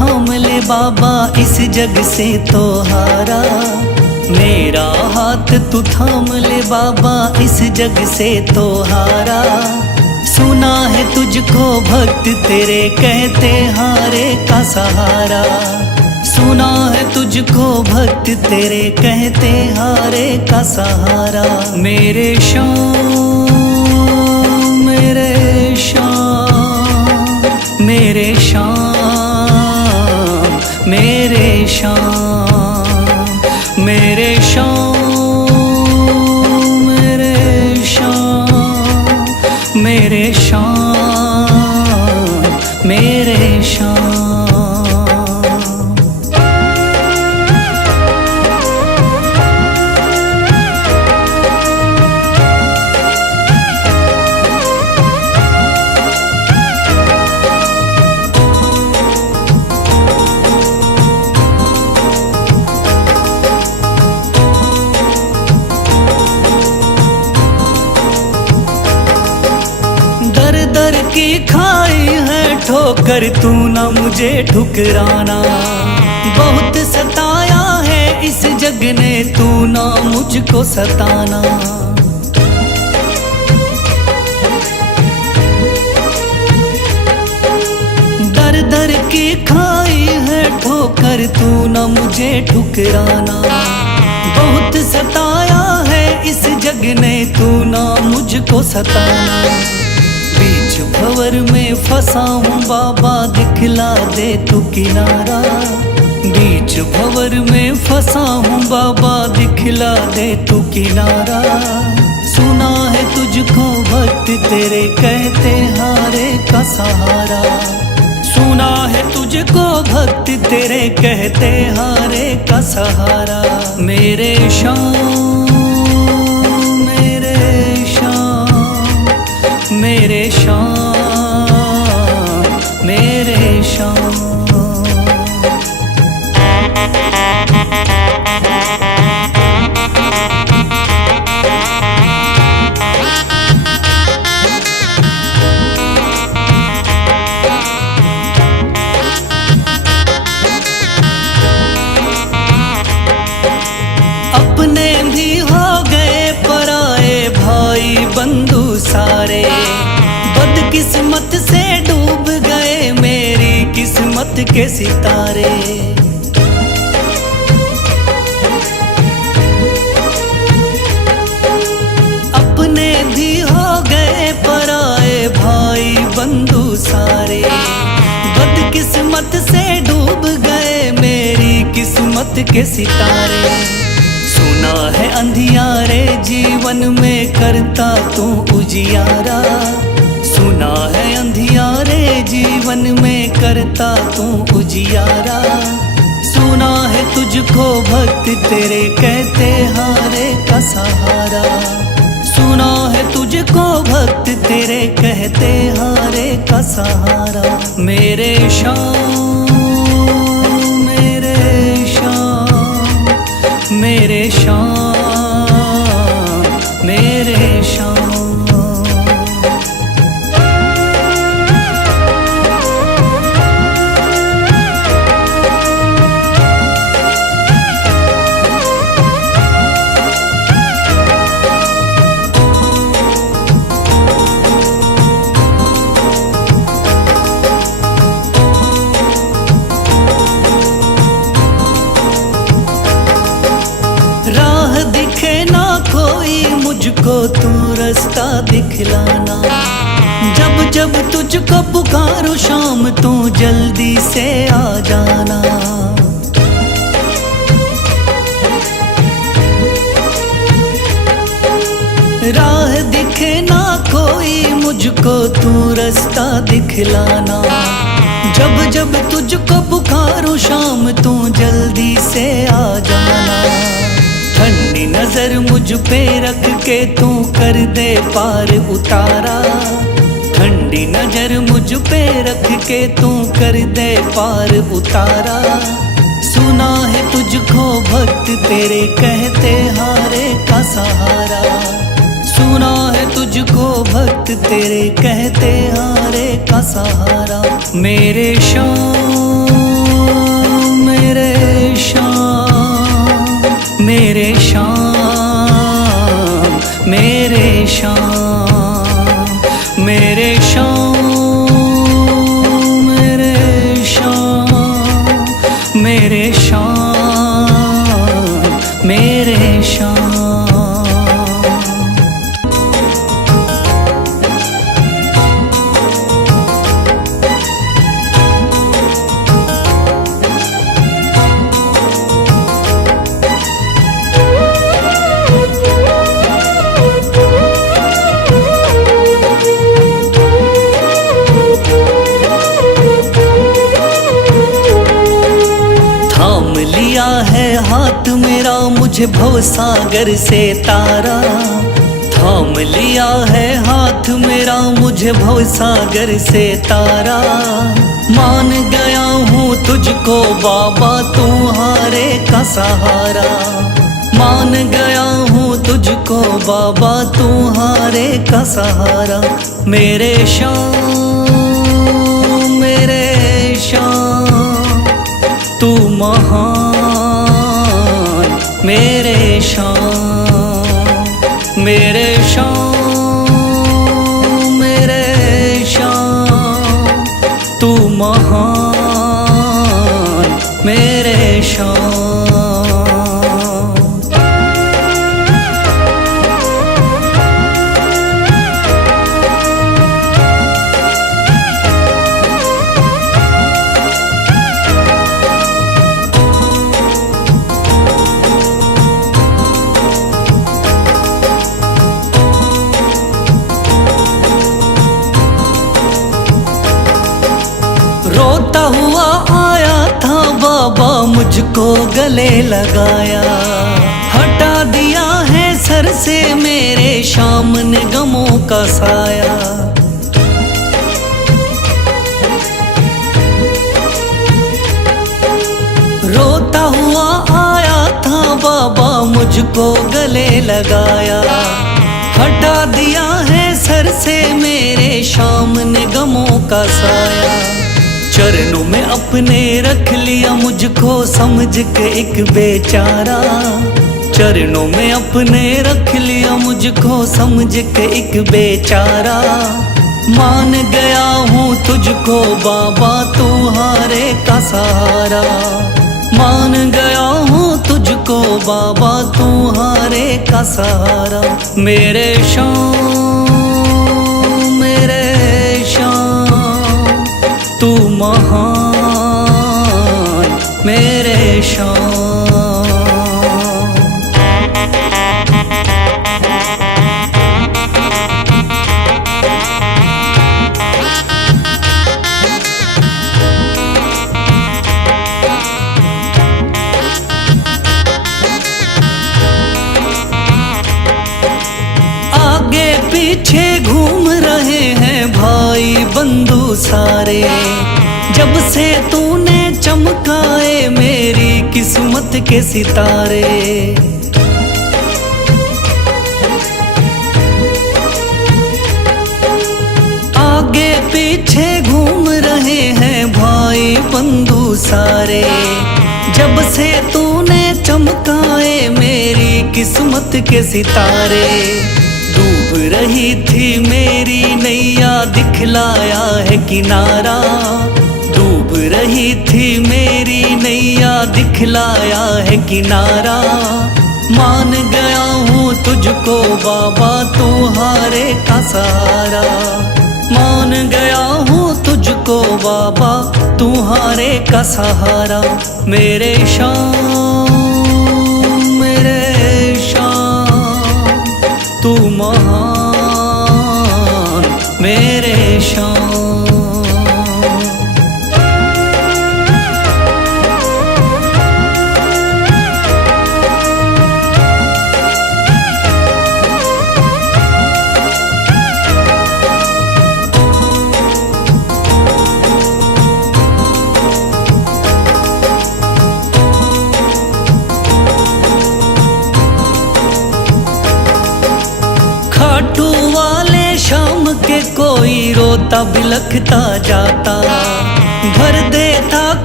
थाम ले बाबा इस जग से तो हारा। मेरा हाथ तू थाम ले बाबा इस जग से तो हारा। सुना है तुझको भक्त तेरे कहते हारे का सहारा। सुना है तुझको भक्त तेरे कहते हारे का सहारा। मेरे श्याम मेरे श्याम मेरे श्याम मेरे श्याम मेरे श्याम मेरे श्याम मेरे श्याम मेरे श्याम। दर की खाई है ठोकर तू ना मुझे ठुकराना। बहुत सताया है इस जग ने तू ना मुझको सताना। दर दर की खाई है ठोकर तू ना मुझे ठुकराना। बहुत सताया है इस जग ने तू ना मुझको सताना। बीच भंवर में फंसा हूँ बाबा दिखला दे तू किनारा। बीच भंवर में फंसा हूँ बाबा दिखला दे तू किनारा। सुना है तुझको भक्त तेरे कहते हारे का सहारा। सुना है तुझको भक्त तेरे कहते हारे का सहारा। मेरे श्याम मेरे श्याम मेरे श्याम मेरे श्याम। अपने भी हो गए पराए भाई बंधु सारे। बदकिस्मत से डूब गए मेरी किस्मत के सितारे। अपने भी हो गए पराए भाई बंधु सारे। बदकिस्मत से डूब गए मेरी किस्मत के सितारे। सुना है अंधियारे जीवन में करता तू उजियारा। सुना है अंधियारे जीवन में करता तू उजियारा। सुना है तुझको भक्त तेरे कहते हारे का सहारा। सुना है तुझको भक्त तेरे कहते हारे का सहारा। मेरे श्याम मेरे श्याम मेरे श्याम मेरे श्याम। राह दिखे ना कोई मुझको तू रास्ता दिखलाना। जब जब तुझको पुकारूं शाम तू जल्दी से आ जाना। राह दिखे ना कोई मुझको तू रास्ता दिखलाना। जब जब तुझको पुकारूं शाम तू जल्दी से आ जाना। ठंडी नजर मुझ पे रख के तू कर दे पार उतारा। ठंडी नजर मुझ पे रख के तू कर दे पार उतारा। सुना है तुझको भक्त तेरे कहते हारे का सहारा। सुना है तुझको भक्त तेरे कहते हारे का सहारा। मेरे श्याम मेरे शाम, मेरे शाम, मेरे शाम, मेरे शाम, मेरे शाम, मेरे शाम, मेरे शाम। थाम लिया है हाथ मेरा मुझे भवसागर से तारा, थाम लिया है हाथ मेरा मुझे भवसागर से तारा। मान गया हूँ तुझको बाबा तुम्हारे का सहारा, मान गया हूँ तुझको बाबा तुम्हारे का सहारा। मेरे शाम, मेरे शाम, तू महान, मेरे शाम, मेरे शाम, मेरे शाम, तू महान, मेरे शाम। रोता हुआ आया था बाबा मुझको गले लगाया, हटा दिया है सर से मेरे शाम ने गमों का साया। रोता हुआ आया था बाबा मुझको गले लगाया, हटा दिया है सर से मेरे शाम ने गमों का साया। चरणों में अपने रख लिया मुझको समझ के एक बेचारा, चरणों में अपने रख लिया मुझको समझ के एक बेचारा। मान गया हूँ तुझको बाबा तुम्हारे का सहारा, मान गया हूँ तुझको बाबा तुम्हारे का सहारा। मेरे शाम, मेरे शाम, तू महान, मेरे शाम। आगे पीछे घूम रहे हैं भाई बंधु सारे, जब से तूने चमकाए मेरी किस्मत के सितारे। आगे पीछे घूम रहे हैं भाई बंधु सारे, जब से तूने चमकाए मेरी किस्मत के सितारे। डूब रही थी मेरी नैया दिखलाया है किनारा, डूब रही थी मेरी नैया दिखलाया है किनारा। मान गया हूँ तुझको बाबा तुम्हारे का सहारा, मान गया हूँ तुझको बाबा तुम्हारे का सहारा। मेरे शाम, मेरे शाम, तू महान, मेरे शाम। कोई रोता बिलखता जाता, भर देता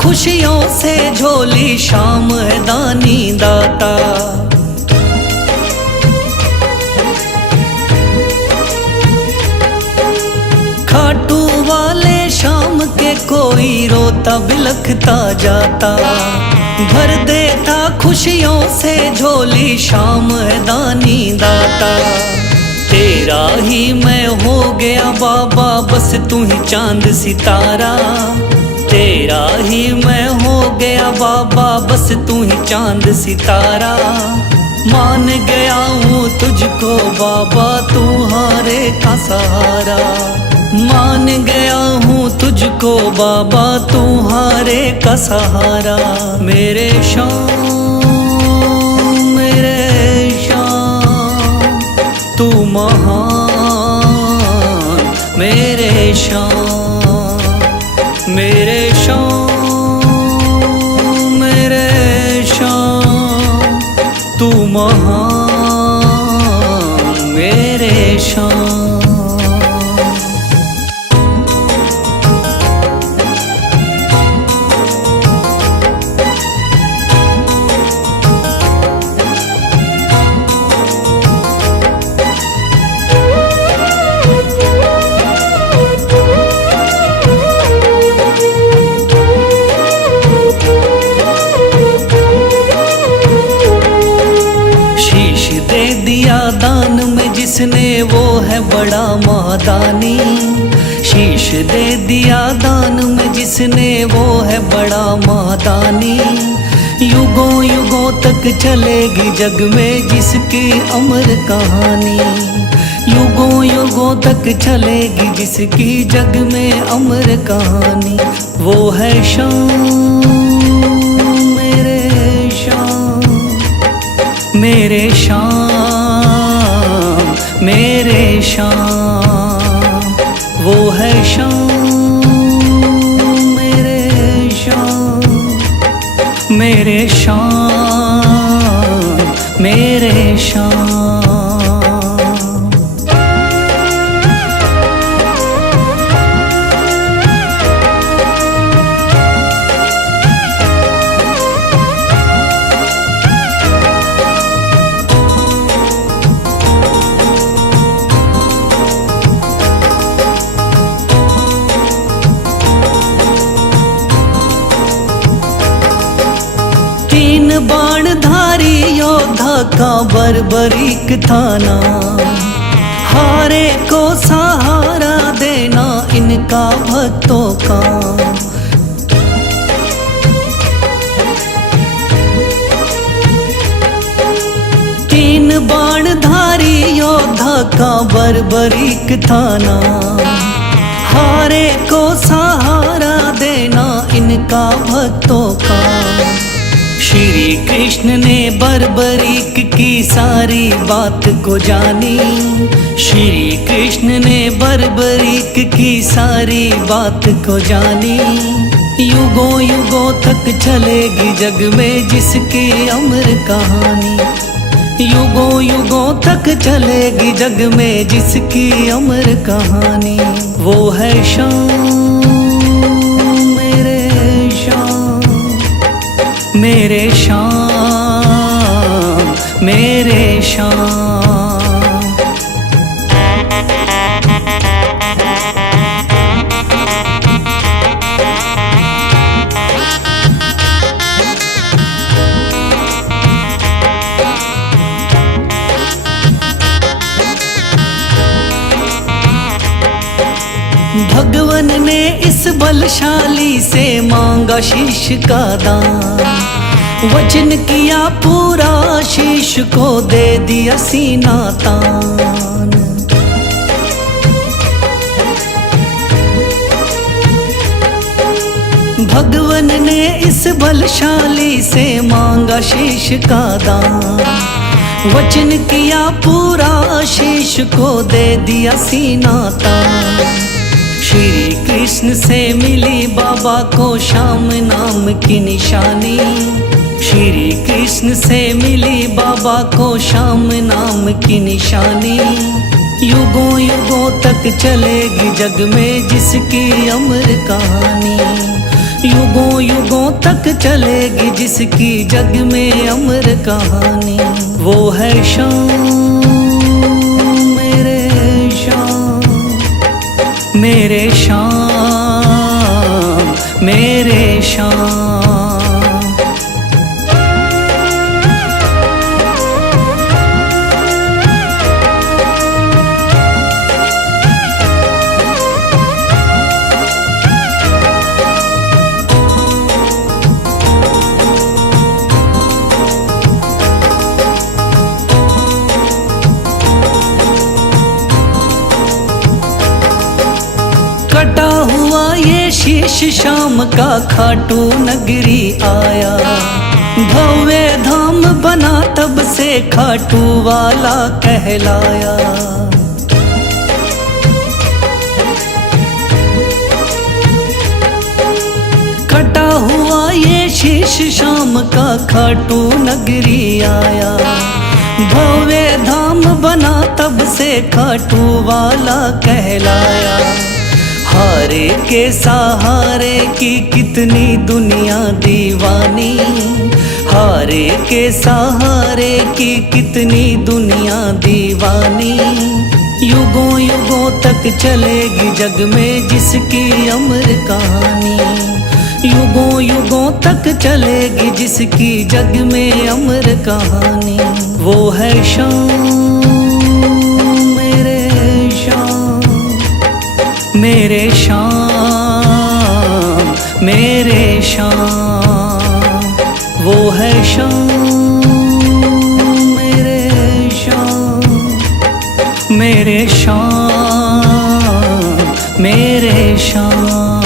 खुशियों से झोली, शाम है दानी दाता। खाटू वाले शाम के कोई रोता बिलखता जाता, भर देता खुशियों से झोली, शाम है दानी दाता। तेरा ही मैं हो गया बाबा, बस तू ही चांद सितारा। तेरा ही मैं हो गया बाबा, बस तू ही चांद सितारा। मान गया हूँ तुझको बाबा, तू हारे का सहारा। मान गया हूँ तुझको बाबा, तू हारे का सहारा। मेरे शाम, मेरे शाम, तू महान। मेरे शाम, मेरे शाम, मेरे शाम, तू महान। मेरे शाम। दान में जिसने वो है बड़ा महादानी। शीश दे दिया दान में जिसने वो है बड़ा महादानी। युगों युगों तक चलेगी जग में जिसकी अमर कहानी। युगों युगों तक चलेगी जिसकी जग में अमर कहानी। वो है शाम, मेरे शाम, मेरे शाम, मेरे शाम। वो है शाम, मेरे शाम, मेरे शाम, मेरे शाम। बाणधारी योद्धा का बर्बरीक थाना, हारे को सहारा देना इनका भक्तों का। तीन बाणधारी योद्धा का बर्बरीक थाना, हारे को सहारा देना इनका भक्तों का। श्री कृष्ण ने बर्बरीक की सारी बात को जानी। श्री कृष्ण ने बर्बरीक की सारी बात को जानी। युगों युगों तक चलेगी जग में जिसकी अमर कहानी। युगों युगों तक चलेगी जग में जिसकी अमर कहानी। वो है शाम, मेरे शाम, मेरे शाम, मेरे शाम। भगवन ने इस बलशाली से मांगा शीश का दान। वचन किया पूरा, शीश को दे दिया सीना तान। भगवन ने इस बलशाली से मांगा शीश का दान। वचन किया पूरा, शीश को दे दिया सीना तान। श्री कृष्ण से मिली बाबा को श्याम नाम की निशानी। श्री कृष्ण से मिली बाबा को श्याम नाम की निशानी। युगों युगों तक चलेगी जग में जिसकी अमर कहानी। युगों युगों तक चलेगी जिसकी जग में अमर कहानी। वो है शाम मेरे शाम, मेरे शाम मेरे शाम। कटा हुआ ये शीश शाम का खाटू नगरी आया, भव्य धाम बना तब से खाटू वाला कहलाया। कटा हुआ ये शीश शाम का खाटू नगरी आया, भव्य धाम बना तब से खाटू वाला कहलाया। हारे के सहारे की कितनी दुनिया दीवानी, हारे के सहारे की कितनी दुनिया दीवानी। युगों युगों तक चलेगी जग में जिसकी अमर कहानी। युगों युगों तक चलेगी जिसकी जग में अमर कहानी। वो है शाम मेरे शाम, मेरे शाम मेरे शाम। वो है शाम मेरे शाम, मेरे शाम मेरे शाम।